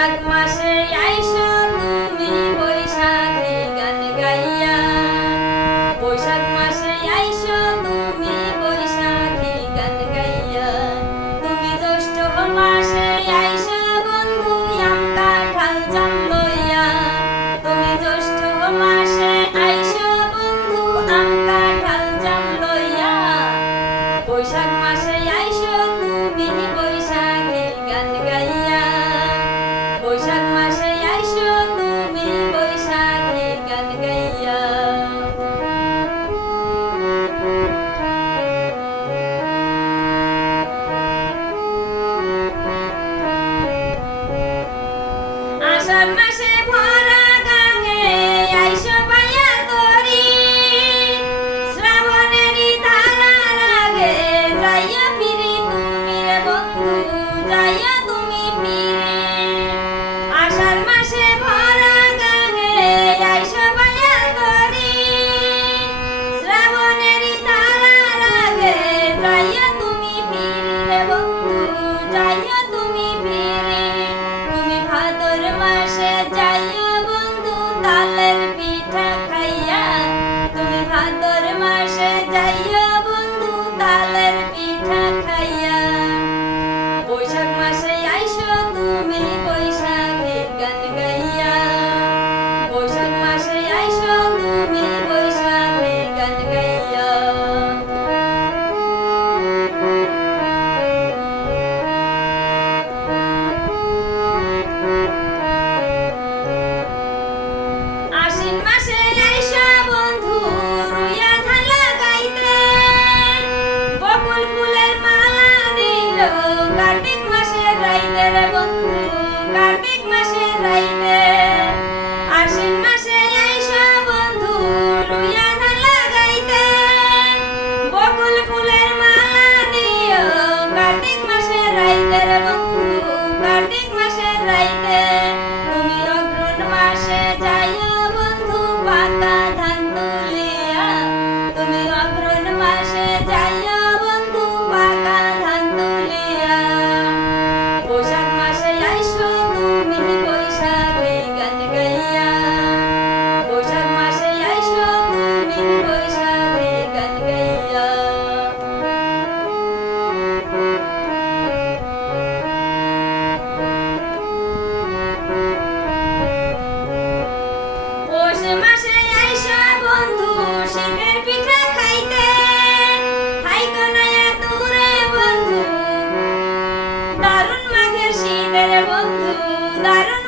বৈশাখ মাসে আইসো তুমি বৈশাখী গান গাইয়া, বৈশাখ মাসে আইসো তুমি বৈশাখী গান গাইয়া। তুমি জ্যৈষ্ঠ মাসে আইসো বন্ধু আম কাঁঠাল জাম লইয়া, তুমি জ্যৈষ্ঠ মাসে আইসো বন্ধু আম কাঁঠাল জাম লইয়া। বৈশাখ মাসে আইসো তুমি বৈশাখী গান গাইয়া, বৈশাখ মাসে আইসো তুমি বৈশাখী গান গাইয়া। আষাঢ় মাসে ভরা গাঙে আইসো পায়া তরি, শ্রাবণেরই ধারার আগে যাইয়া ফিরি তুমি রে বন্ধু, যাইয়া তুমি ফিরি। আষাঢ় মাসে ভরা গাঙে আইসো পায়া তরি, শ্রাবণেরই ধারার আগে যাইয়া তুমি ফিরি রে বন্ধু, যাইয়া তুমি ফিরি। তুমি ভাদর মাসে যাইয়া বন্ধু তালের পিঠা খাইয়া, তুমি ভাদর মাসে যাইয়া বন্ধু তালের পিঠা খাইয়া। বৈশাখ মাসে আইসো তুমি বৈশাখীর গান গাইয়া, বৈশাখ মাসে আইসো তুমি বৈশাখীর গান গাইয়া। আশ্বিন মাসে আইসো বন্ধু রুইয়া ধান লাগাইতে, বকুল ফুলের মালা দিল কার্তিক মাসের রাইতে রে বন্ধু, কার্তিক মাসের রাইতে। আশ্বিন মাসে আইসো বন্ধু রুইয়া ধান লাগাইতে, বকুল ফুলের মালা দিও কার্তিক মাসের রাইতে রে বন্ধু, কার্তিক মাসের রাইতে। তুমি অগ্রণ মাসে যাইও বন্ধু পাকা ধান তুলিয়া, তুমি অগ্রণ মাসে যাইও বন্ধু পাকা ধান তুলিয়া। বৈশাখ মাসে আইসো তুমি বৈশাখী গান গাইয়া, বৈশাখ মাসে আইসো তুমি বৈশাখী গান গাইয়া। পৌষ মাসে আইসো বন্ধু শীতের পিঠা খাইতে, থাইকো নয়া দূরে বন্ধু দারুণ মাঘের শীতের বন্ধু, দারুণ